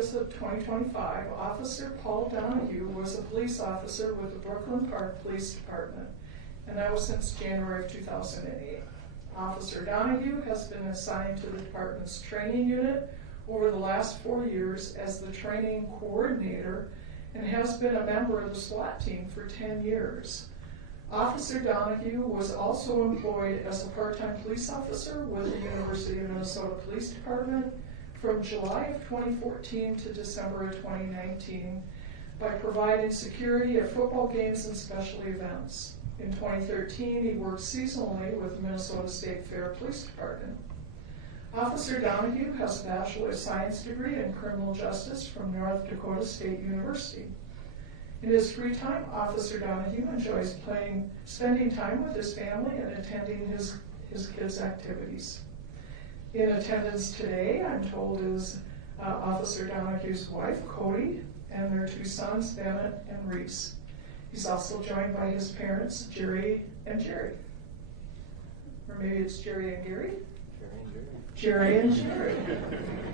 August of 2025, Officer Paul Donahue was a police officer with the Brooklyn Park Police Department, and that was since January of 2008. Officer Donahue has been assigned to the department's training unit over the last 4 years as the training coordinator and has been a member of the SWAT team for 10 years. Officer Donahue was also employed as a part-time police officer with the University of Minnesota Police Department from July of 2014 to December of 2019 by providing security at football games and special events. In 2013, he worked seasonally with the Minnesota-St Fair Police Department. Officer Donahue has a Bachelor of Science degree in Criminal Justice from North Dakota State University. In his free time, Officer Donahue enjoys spending time with his family and attending his kids' activities. In attendance today, I'm told, is Officer Donahue's wife, Cody, and their 2 sons, Bennett and Reese. He's also joined by his parents, Jerry and Jerry. Or maybe it's Jerry and Gary? Jerry and Jerry.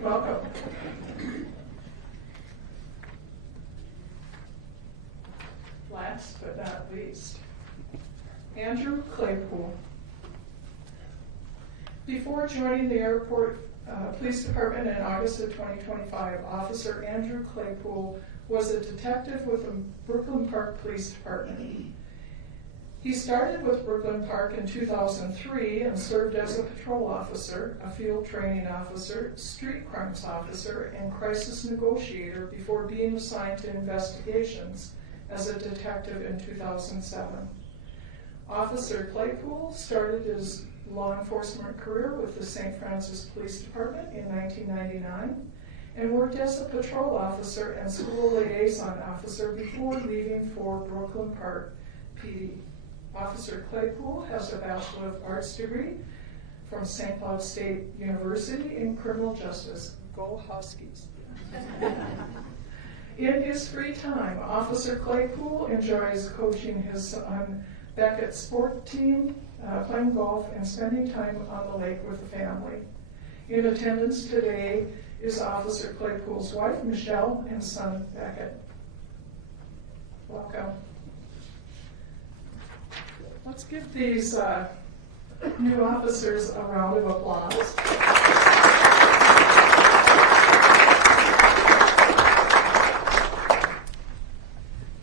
Welcome. Last but not least, Andrew Claypool. Before joining the Airport Police Department in August of 2025, Officer Andrew Claypool was a detective with the Brooklyn Park Police Department. He started with Brooklyn Park in 2003 and served as a patrol officer, a field training officer, street crimes officer, and crisis negotiator before being assigned to investigations as a detective in 2007. Officer Claypool started his law enforcement career with the St. Francis Police Department in 1999 and worked as a patrol officer and school liaison officer before leaving for Brooklyn Park PD. Officer Claypool has a Bachelor of Arts degree from St. Cloud State University in Criminal Justice. Go Huskies! In his free time, Officer Claypool enjoys coaching his son Beckett's sport team, playing golf, and spending time on the lake with the family. In attendance today is Officer Claypool's wife, Michelle, and son, Beckett. Welcome. Let's give these new officers a round of applause.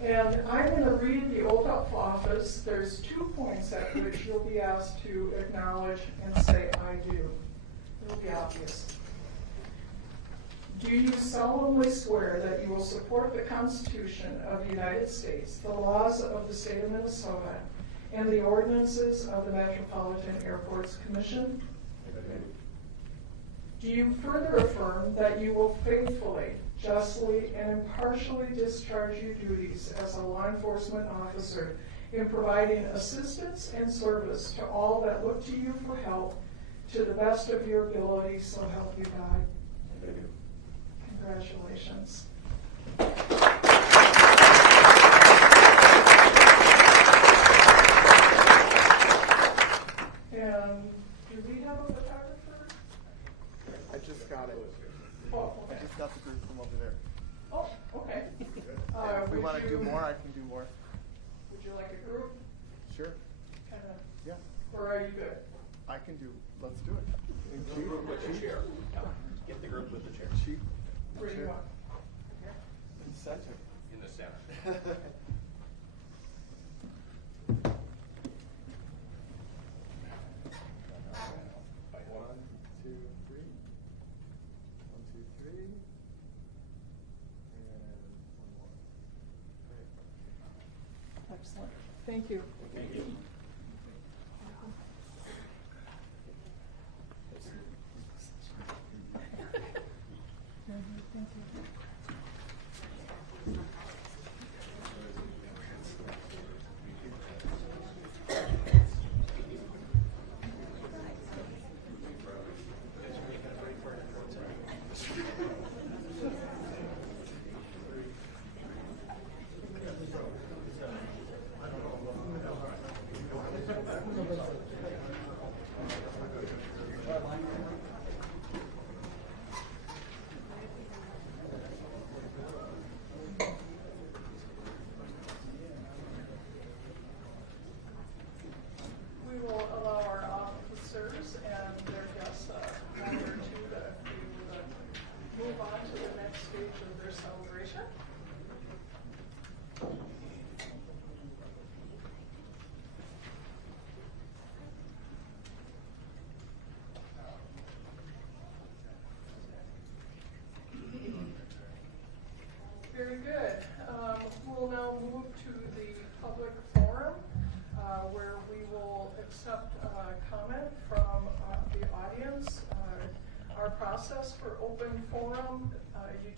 And I'm going to read the oath of office. There's 2 points at which you'll be asked to acknowledge and say, I do. It'll be obvious. Do you solemnly swear that you will support the Constitution of the United States, the laws of the state of Minnesota, and the ordinances of the Metropolitan Airports Commission? Do you further affirm that you will faithfully, justly, and impartially discharge your duties as a law enforcement officer in providing assistance and service to all that look to you for help to the best of your ability, so help you God? I do. Congratulations. And do we have a photographer? I just got it. Oh, okay. I just got the group from over there. Oh, okay. If we want to do more, I can do more. Would you like a group? Sure. Kind of. Yeah. Or are you good? I can do. Let's do it. The group with the chair. Get the group with the chair. Chief. Where do you want? In the center. In the center. One, two, three. 1, 2, 3. And one more. Great. Excellent. Thank you. Thank you. Thank you.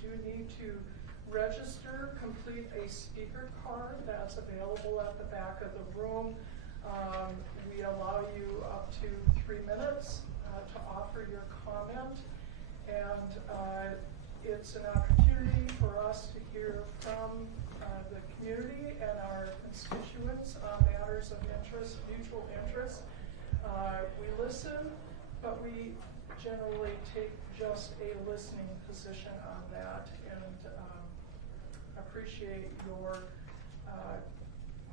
do need to register, complete a speaker card that's available at the back of the room. We allow you up to 3 minutes to offer your comment, and it's an opportunity for us to hear from the community and our constituents on matters of interest, mutual interest. We listen, but we generally take just a listening position on that, and appreciate your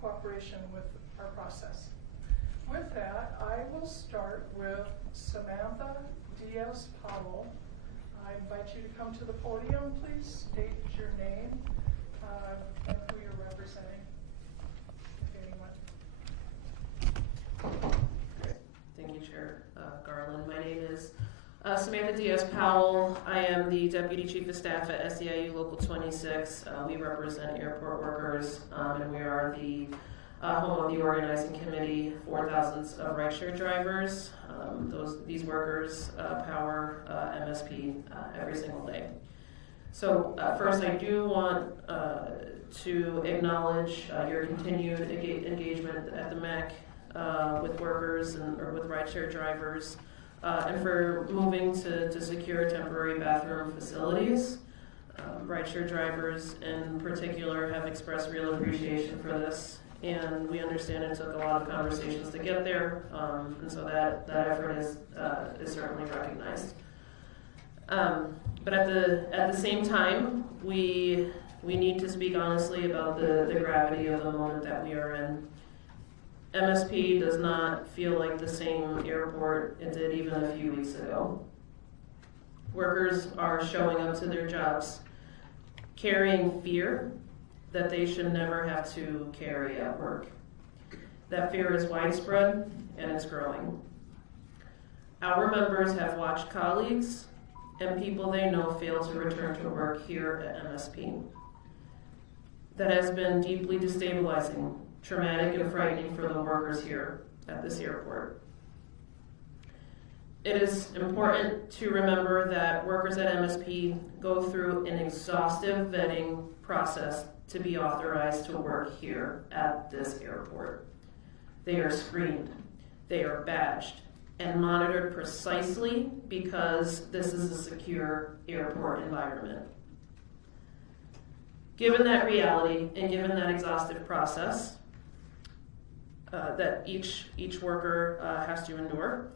cooperation with our process. With that, I will start with Samantha Diaz-Powell. I invite you to come to the podium. Please state your name and who you're representing, if anyone. Thank you, Chair Garland. My name is Samantha Diaz-Powell. I am the Deputy Chief of Staff at SEIU Local 26. We represent airport workers, and we are the home of the organizing committee for thousands of rideshare drivers. These workers power MSP every single day. So first, I do want to acknowledge your continued engagement at the MEC with workers or with rideshare drivers, and for moving to secure temporary bathroom facilities. Rideshare drivers in particular have expressed real appreciation for this, and we understand it took a lot of conversations to get there, and so that effort is certainly recognized. But at the same time, we need to speak honestly about the gravity of the moment that we are in. MSP does not feel like the same airport it did even a few weeks ago. Workers are showing up to their jobs carrying fear that they should never have to carry at work. That fear is widespread and it's growing. Our members have watched colleagues and people they know fail to return to work here at MSP. That has been deeply destabilizing, traumatic, and frightening for the workers here at this airport. It is important to remember that workers at MSP go through an exhaustive vetting process to be authorized to work here at this airport. They are screened, they are badged, and monitored precisely because this is a secure airport environment. Given that reality and given that exhaustive process that each worker has to endure,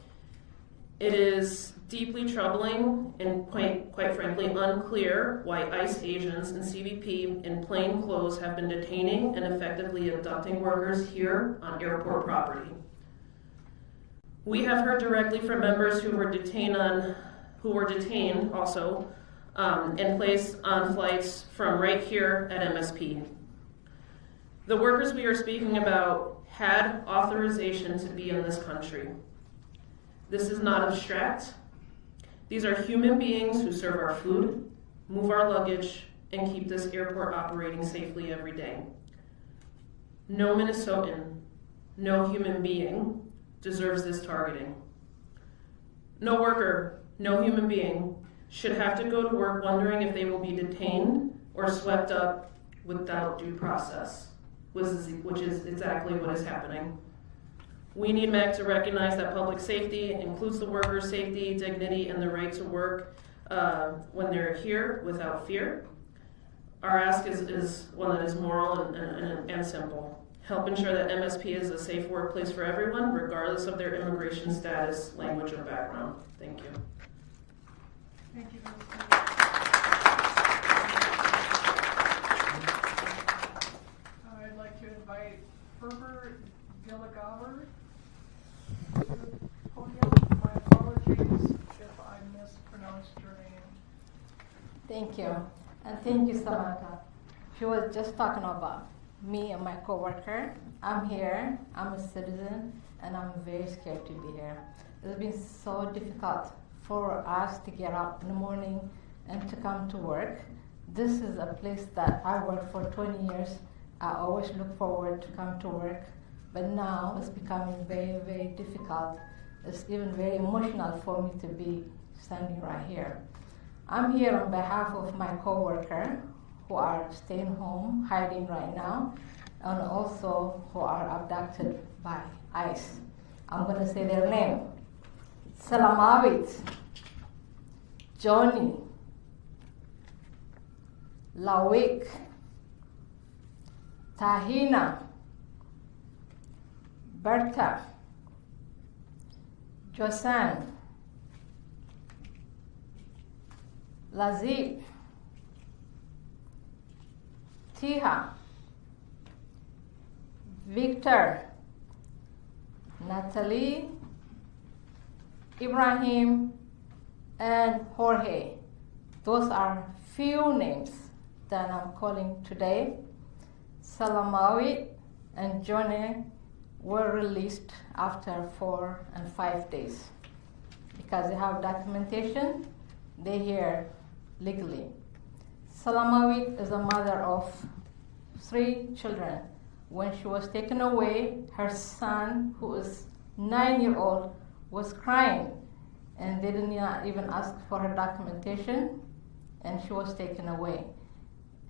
it is deeply troubling and quite frankly unclear why ICE agents and CBP in plain clothes have been detaining and effectively abducting workers here on airport property. We have heard directly from members who were detained also and placed on flights from right here at MSP. The workers we are speaking about had authorization to be in this country. This is not abstract. These are human beings who serve our food, move our luggage, and keep this airport operating safely every day. No Minnesotan, no human being deserves this targeting. No worker, no human being should have to go to work wondering if they will be detained or swept up without due process, which is exactly what is happening. We need MEC to recognize that public safety includes the workers' safety, dignity, and the right to work when they're here without fear. Our ask is one that is moral and simple. Help ensure that MSP is a safe workplace for everyone, regardless of their immigration status, language, or background. Thank you. Thank you. I'd like to invite Herbert Gilligaver to the podium. My apologies if I mispronounced your name. Thank you. And thank you, Samantha. She was just talking about me and my coworker. I'm here, I'm a citizen, and I'm very scared to be here. It's been so difficult for us to get up in the morning and to come to work. This is a place that I worked for 20 years. I always look forward to come to work, but now it's becoming very, very difficult. It's even very emotional for me to be standing right here. I'm here on behalf of my coworker who are staying home, hiding right now, and also who are abducted by ICE. I'm going to say their name. Salamawit, Johnny, Lawik, Tahina, Berta, Josan, Lazib, Tiha, Victor, Natalie, Ibrahim, and Jorge. Those are few names that I'm calling today. Salamawit and Johnny were released after 4 and 5 days because they have documentation. They're here legally. Salamawit is a mother of 3 children. When she was taken away, her son, who is 9-year-old, was crying, and they didn't even ask for her documentation, and she was taken away.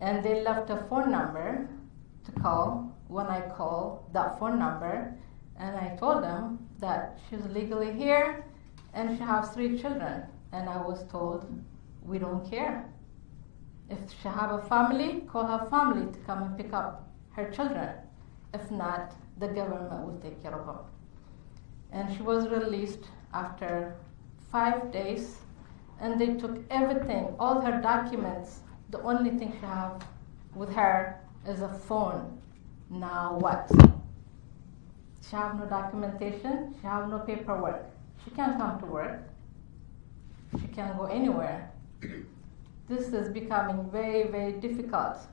And they left a phone number to call. When I called that phone number, and I told them that she's legally here, and she has 3 children, and I was told, we don't care. If she have a family, call her family to come and pick up her children. If not, the government will take care of her. And she was released after 5 days, and they took everything, all her documents. The only thing she have with her is a phone. Now what? She have no documentation, she have no paperwork. She can't come to work. She can't go anywhere. This is becoming very, very difficult.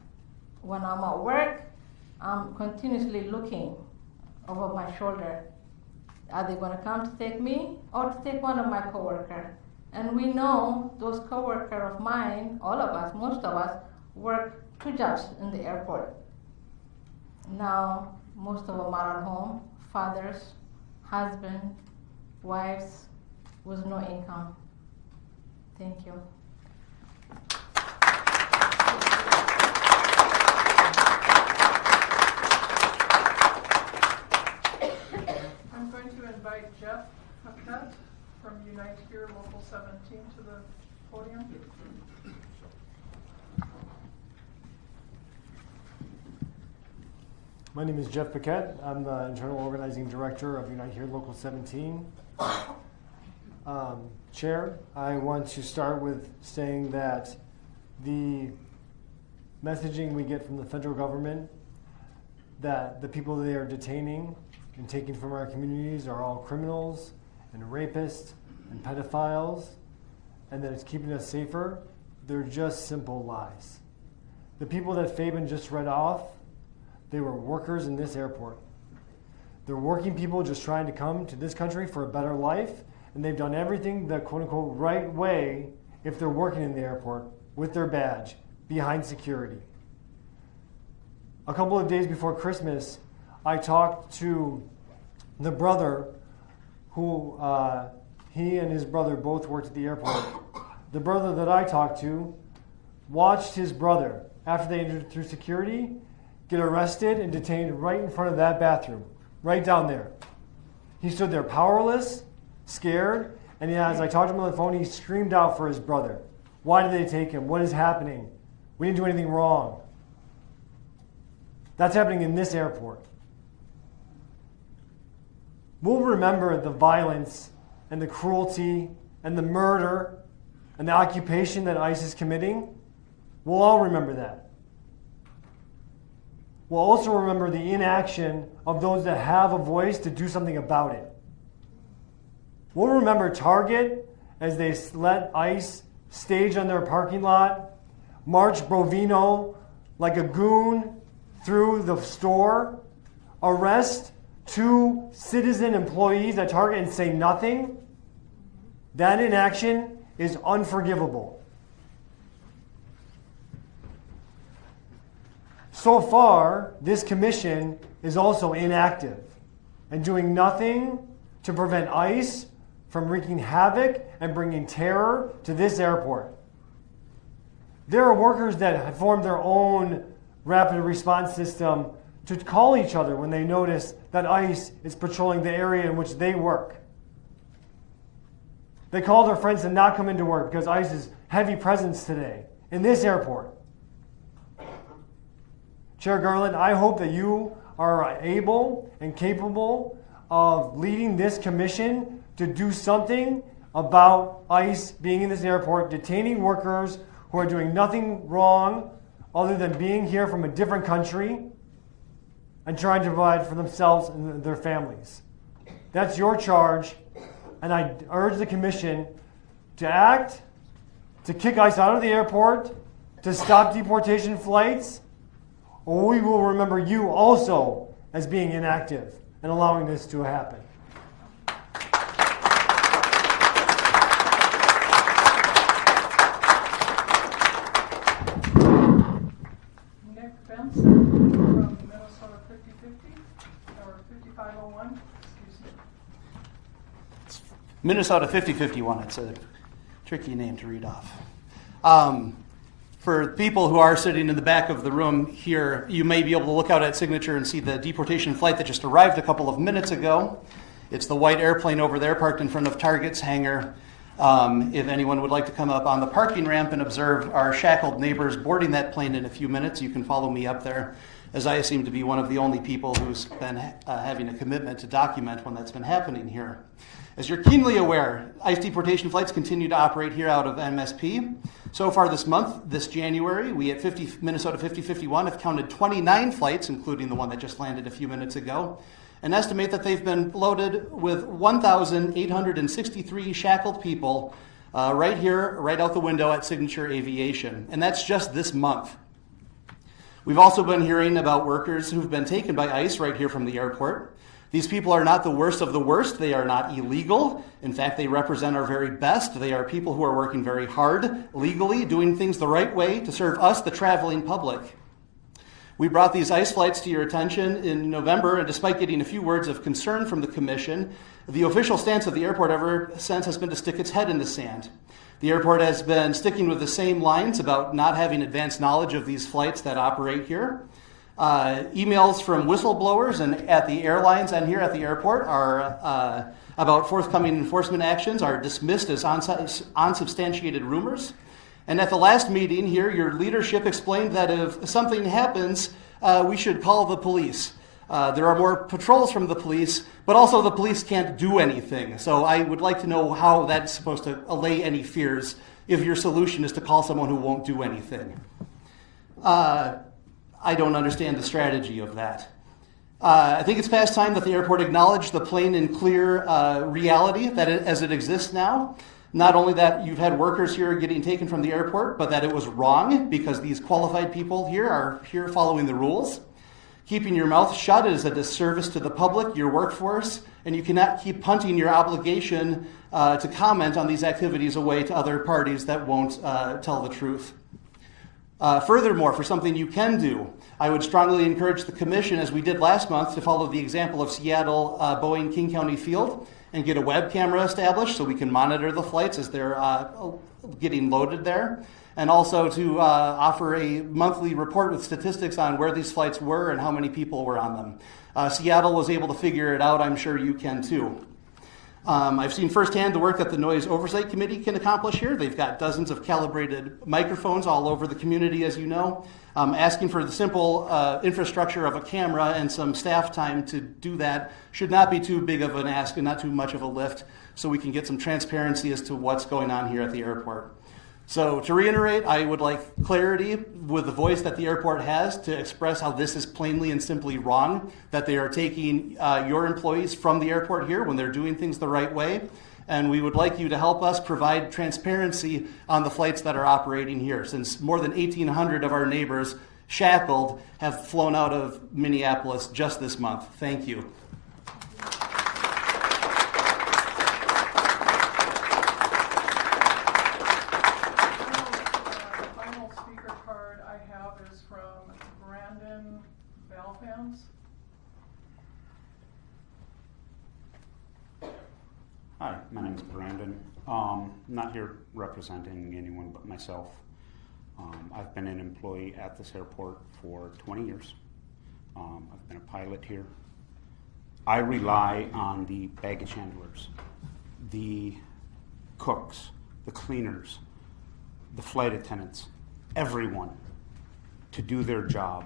When I'm at work, I'm continuously looking over my shoulder. Are they going to come to take me or to take one of my coworkers? And we know those coworkers of mine, all of us, most of us, work 2 jobs in the airport. Now, most of them are at home, fathers, husbands, wives, with no income. Thank you. I'm going to invite Jeff Paquette from Unite Here Local 17 to the podium. My name is Jeff Paquette. I'm the Internal Organizing Director of Unite Here Local 17. Chair, I want to start with saying that the messaging we get from the federal government that the people they are detaining and taking from our communities are all criminals and rapists and pedophiles, and that it's keeping us safer, they're just simple lies. The people that Fabian just read off, they were workers in this airport. They're working people just trying to come to this country for a better life, and they've done everything the quote-unquote right way if they're working in the airport with their badge behind security. A couple of days before Christmas, I talked to the brother who, he and his brother both worked at the airport. The brother that I talked to watched his brother, after they entered through security, get arrested and detained right in front of that bathroom, right down there. He stood there powerless, scared, and as I talked to him on the phone, he screamed out for his brother. Why did they take him? What is happening? We didn't do anything wrong. That's happening in this airport. We'll remember the violence and the cruelty and the murder and the occupation that ICE is committing. We'll all remember that. We'll also remember the inaction of those that have a voice to do something about it. We'll remember Target as they let ICE stage on their parking lot, march Brovino like a goon through the store, arrest 2 citizen employees at Target and say nothing. That inaction is unforgivable. So far, this commission is also inactive and doing nothing to prevent ICE from wreaking havoc and bringing terror to this airport. There are workers that have formed their own rapid response system to call each other when they notice that ICE is patrolling the area in which they work. They call their friends to not come into work because ICE's heavy presence today in this airport. Chair Garland, I hope that you are able and capable of leading this commission to do something about ICE being in this airport, detaining workers who are doing nothing wrong other than being here from a different country and trying to provide for themselves and their families. That's your charge, and I urge the commission to act, to kick ICE out of the airport, to stop deportation flights, or we will remember you also as being inactive and allowing this to happen. Nick Benson from Minnesota 5050, or 5501, excuse me. Minnesota 5051. It's a tricky name to read off. For people who are sitting in the back of the room here, you may be able to look out at Signature and see the deportation flight that just arrived a couple of minutes ago. It's the white airplane over there parked in front of Target's hangar. If anyone would like to come up on the parking ramp and observe our shackled neighbors boarding that plane in a few minutes, you can follow me up there, as I seem to be one of the only people who's been having a commitment to document when that's been happening here. As you're keenly aware, ICE deportation flights continue to operate here out of MSP. So far this month, this January, we at Minnesota 5051 have counted 29 flights, including the one that just landed a few minutes ago, and estimate that they've been loaded with 1,863 shackled people right here, right out the window at Signature Aviation. And that's just this month. We've also been hearing about workers who've been taken by ICE right here from the airport. These people are not the worst of the worst. They are not illegal. In fact, they represent our very best. They are people who are working very hard, legally, doing things the right way to serve us, the traveling public. We brought these ICE flights to your attention in November, and despite getting a few words of concern from the commission, the official stance of the airport ever since has been to stick its head in the sand. The airport has been sticking with the same lines about not having advanced knowledge of these flights that operate here. Emails from whistleblowers and at the airlines and here at the airport are about forthcoming enforcement actions are dismissed as unsubstantiated rumors. And at the last meeting here, your leadership explained that if something happens, we should call the police. There are more patrols from the police, but also the police can't do anything. So I would like to know how that's supposed to allay any fears if your solution is to call someone who won't do anything. I don't understand the strategy of that. I think it's past time that the airport acknowledge the plain and clear reality that as it exists now. Not only that you've had workers here getting taken from the airport, but that it was wrong because these qualified people here are here following the rules. Keeping your mouth shut is a disservice to the public, your workforce, and you cannot keep punting your obligation to comment on these activities away to other parties that won't tell the truth. Furthermore, for something you can do, I would strongly encourage the commission, as we did last month, to follow the example of Seattle Boeing King County Field and get a web camera established so we can monitor the flights as they're getting loaded there, and also to offer a monthly report with statistics on where these flights were and how many people were on them. Seattle was able to figure it out. I'm sure you can too. I've seen firsthand the work that the Noise Oversight Committee can accomplish here. They've got dozens of calibrated microphones all over the community, as you know. Asking for the simple infrastructure of a camera and some staff time to do that should not be too big of an ask and not too much of a lift, so we can get some transparency as to what's going on here at the airport. So to reiterate, I would like clarity with the voice that the airport has to express how this is plainly and simply wrong, that they are taking your employees from the airport here when they're doing things the right way. And we would like you to help us provide transparency on the flights that are operating here, since more than 1,800 of our neighbors shackled have flown out of Minneapolis just this month. Thank you. Final speaker card I have is from Brandon Balfans. Hi, my name is Brandon. I'm not here representing anyone but myself. I've been an employee at this airport for 20 years. I've been a pilot here. I rely on the baggage handlers, the cooks, the cleaners, the flight attendants, everyone to do their job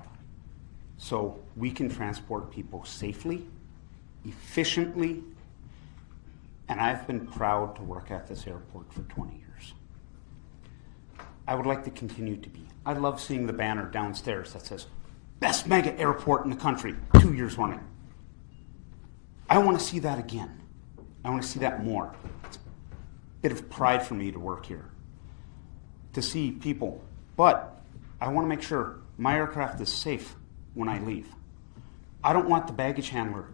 so we can transport people safely, efficiently, and I've been proud to work at this airport for 20 years. I would like to continue to be. I love seeing the banner downstairs that says, best mega airport in the country, 2 years running. I want to see that again. I want to see that more. It's a bit of pride for me to work here, to see people. But I want to make sure my aircraft is safe when I leave. I don't want the baggage handler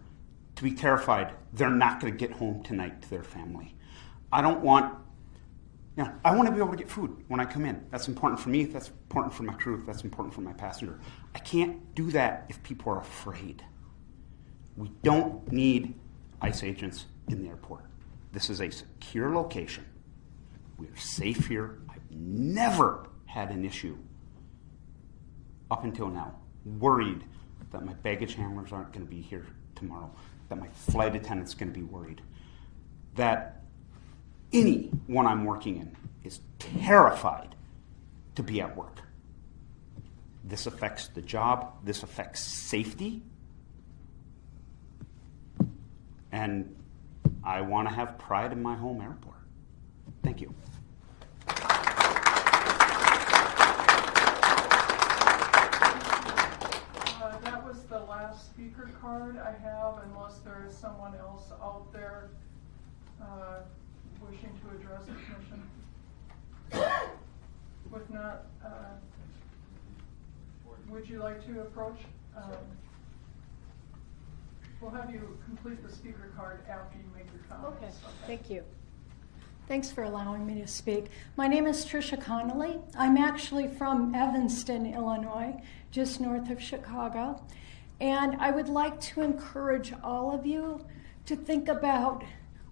to be terrified they're not going to get home tonight to their family. I want to be able to get food when I come in. That's important for me, that's important for my crew, that's important for my passenger. I can't do that if people are afraid. We don't need ICE agents in the airport. This is a secure location. We are safe here. I've never had an issue up until now, worried that my baggage handlers aren't going to be here tomorrow, that my flight attendant's going to be worried, that anyone I'm working in is terrified to be at work. This affects the job, this affects safety, and I want to have pride in my home airport. Thank you. That was the last speaker card I have, unless there is someone else out there wishing to address the commission. With not, would you like to approach? We'll have you complete the speaker card after you make your comments. Okay, thank you. Thanks for allowing me to speak. My name is Tricia Connolly. I'm actually from Evanston, Illinois, just north of Chicago. And I would like to encourage all of you to think about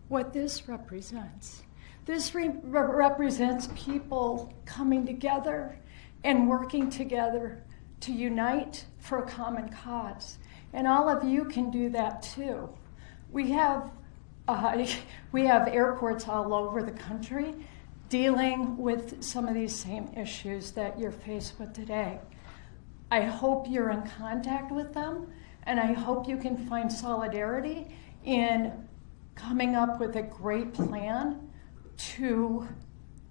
what this represents. This represents people coming together and working together to unite for a common cause. And all of you can do that too. We have airports all over the country dealing with some of these same issues that you're faced with today. I hope you're in contact with them, and I hope you can find solidarity in coming up with a great plan to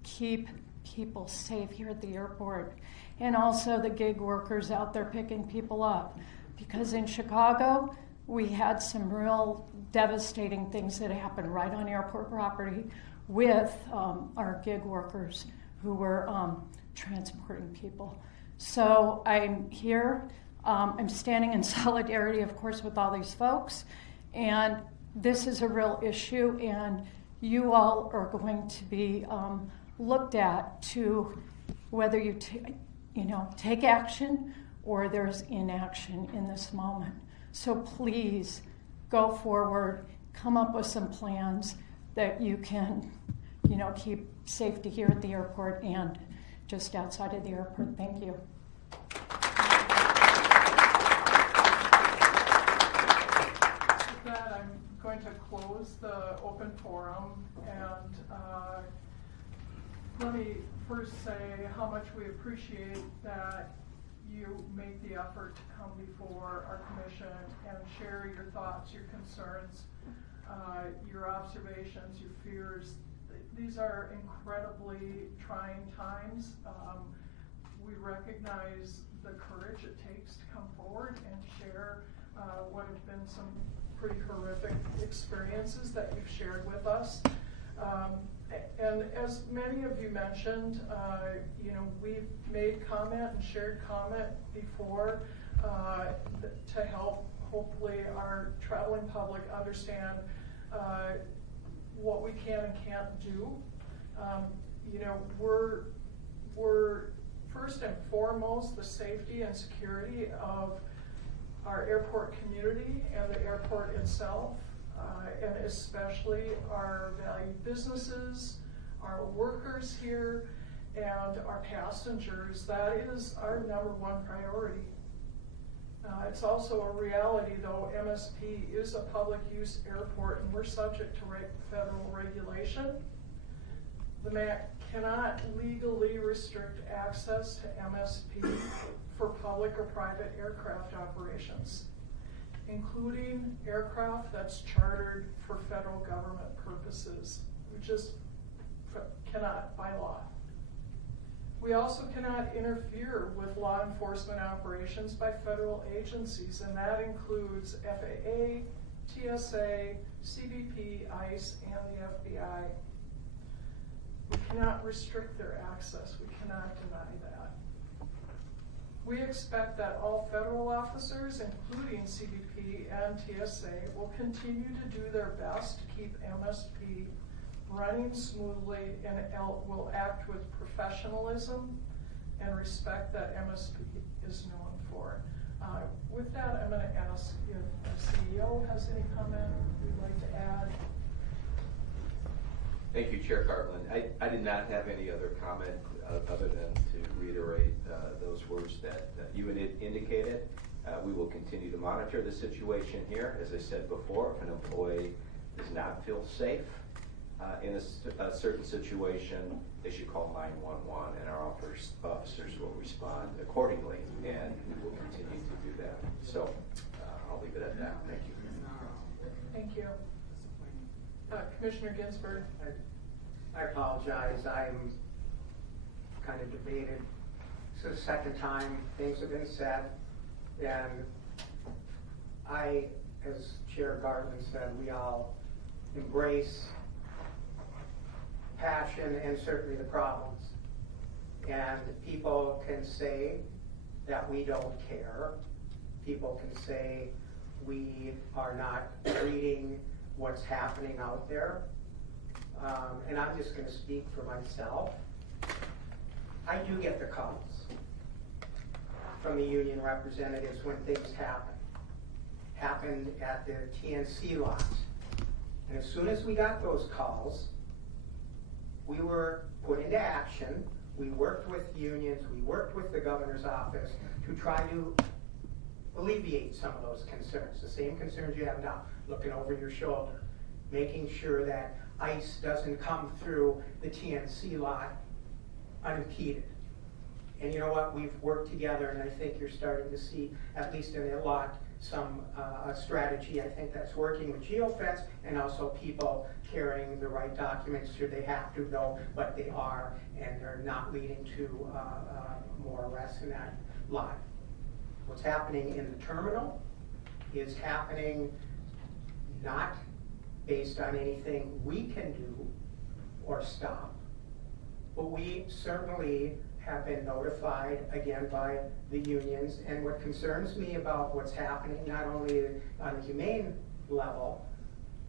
keep people safe here at the airport, and also the gig workers out there picking people up. Because in Chicago, we had some real devastating things that happened right on airport property with our gig workers who were transporting people. So I'm here, I'm standing in solidarity, of course, with all these folks, and this is a real issue, and you all are going to be looked at to whether you take action or there's inaction in this moment. So please go forward, come up with some plans that you can, keep safety here at the airport and just outside of the airport. Thank you. With that, I'm going to close the open forum, and let me first say how much we appreciate that you make the effort to come before our commission and share your thoughts, your concerns, your observations, your fears. These are incredibly trying times. We recognize the courage it takes to come forward and share what have been some pretty horrific experiences that you've shared with us. And as many of you mentioned, we've made comment and shared comment before to help hopefully our traveling public understand what we can and can't do. We're first and foremost the safety and security of our airport community and the airport itself. And especially our valued businesses, our workers here, and our passengers. That is our number one priority. It's also a reality, though, MSP is a public use airport and we're subject to federal regulation. The MAC cannot legally restrict access to MSP for public or private aircraft operations, including aircraft that's chartered for federal government purposes. We just cannot by law. We also cannot interfere with law enforcement operations by federal agencies, and that includes FAA, TSA, CBP, ICE, and the FBI. We cannot restrict their access. We cannot deny that. We expect that all federal officers, including CBP and TSA, will continue to do their best to keep MSP running smoothly and will act with professionalism and respect that MSP is known for. With that, I'm going to ask if our CEO has any comment you'd like to add. Thank you, Chair Cartland. I did not have any other comment other than to reiterate those words that you indicated. We will continue to monitor the situation here. As I said before, if an employee does not feel safe in a certain situation, they should call 911 and our officers will respond accordingly, and we will continue to do that. So I'll leave it at that. Thank you. Thank you. Commissioner Ginsburg. I apologize. I'm kind of debated. This is the second time things have been said, and I, as Chair Gartman said, we all embrace passion and certainly the problems. And people can say that we don't care. People can say we are not reading what's happening out there. And I'm just going to speak for myself. I do get the calls from the union representatives when things happen. Happened at the TNC lot. And as soon as we got those calls, we were put into action. We worked with unions, we worked with the governor's office to try to alleviate some of those concerns, the same concerns you have now, looking over your shoulder, making sure that ICE doesn't come through the TNC lot unimpeded. And you know what, we've worked together, and I think you're starting to see, at least in a lot, some strategy. I think that's working with geofence and also people carrying the right documents should they have to know what they are, and they're not leading to more arrests in that lot. What's happening in the terminal is happening not based on anything we can do or stop, but we certainly have been notified again by the unions. And what concerns me about what's happening, not only on the humane level,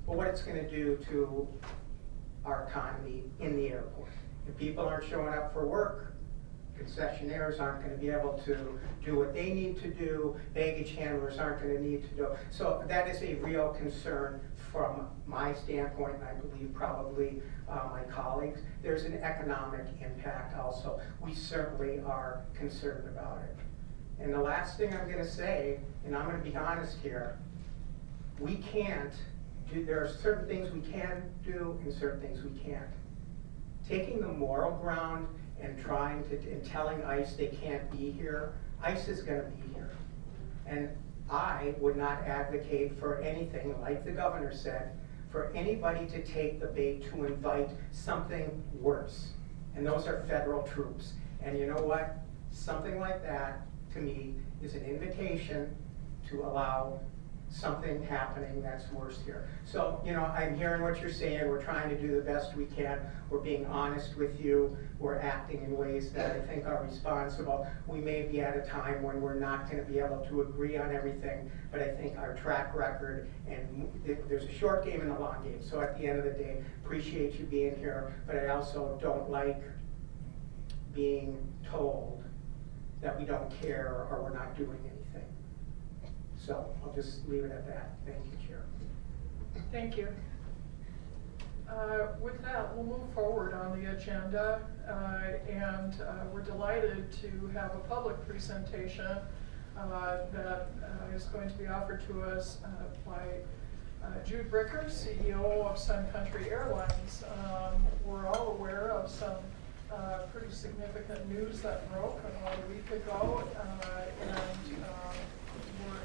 but what it's going to do to our economy in the airport. If people aren't showing up for work, concessionaires aren't going to be able to do what they need to do, baggage handlers aren't going to need to do. So that is a real concern from my standpoint, and I believe probably my colleagues. There's an economic impact also. We certainly are concerned about it. And the last thing I'm going to say, and I'm going to be honest here, we can't do, there are certain things we can do and certain things we can't. Taking the moral ground and trying to, and telling ICE they can't be here, ICE is going to be here. And I would not advocate for anything, like the governor said, for anybody to take the bait to invite something worse. And those are federal troops. And you know what? Something like that, to me, is an invitation to allow something happening that's worse here. So, you know, I'm hearing what you're saying. We're trying to do the best we can. We're being honest with you. We're acting in ways that I think are responsible. We may be at a time when we're not going to be able to agree on everything, but I think our track record, and there's a short game and a long game. So at the end of the day, appreciate you being here, but I also don't like being told that we don't care or we're not doing anything. So I'll just leave it at that. Thank you, Chair. Thank you. With that, we'll move forward on the agenda, and we're delighted to have a public presentation that is going to be offered to us by Jude Bricker, CEO of Sun Country Airlines. We're all aware of some pretty significant news that broke about a week ago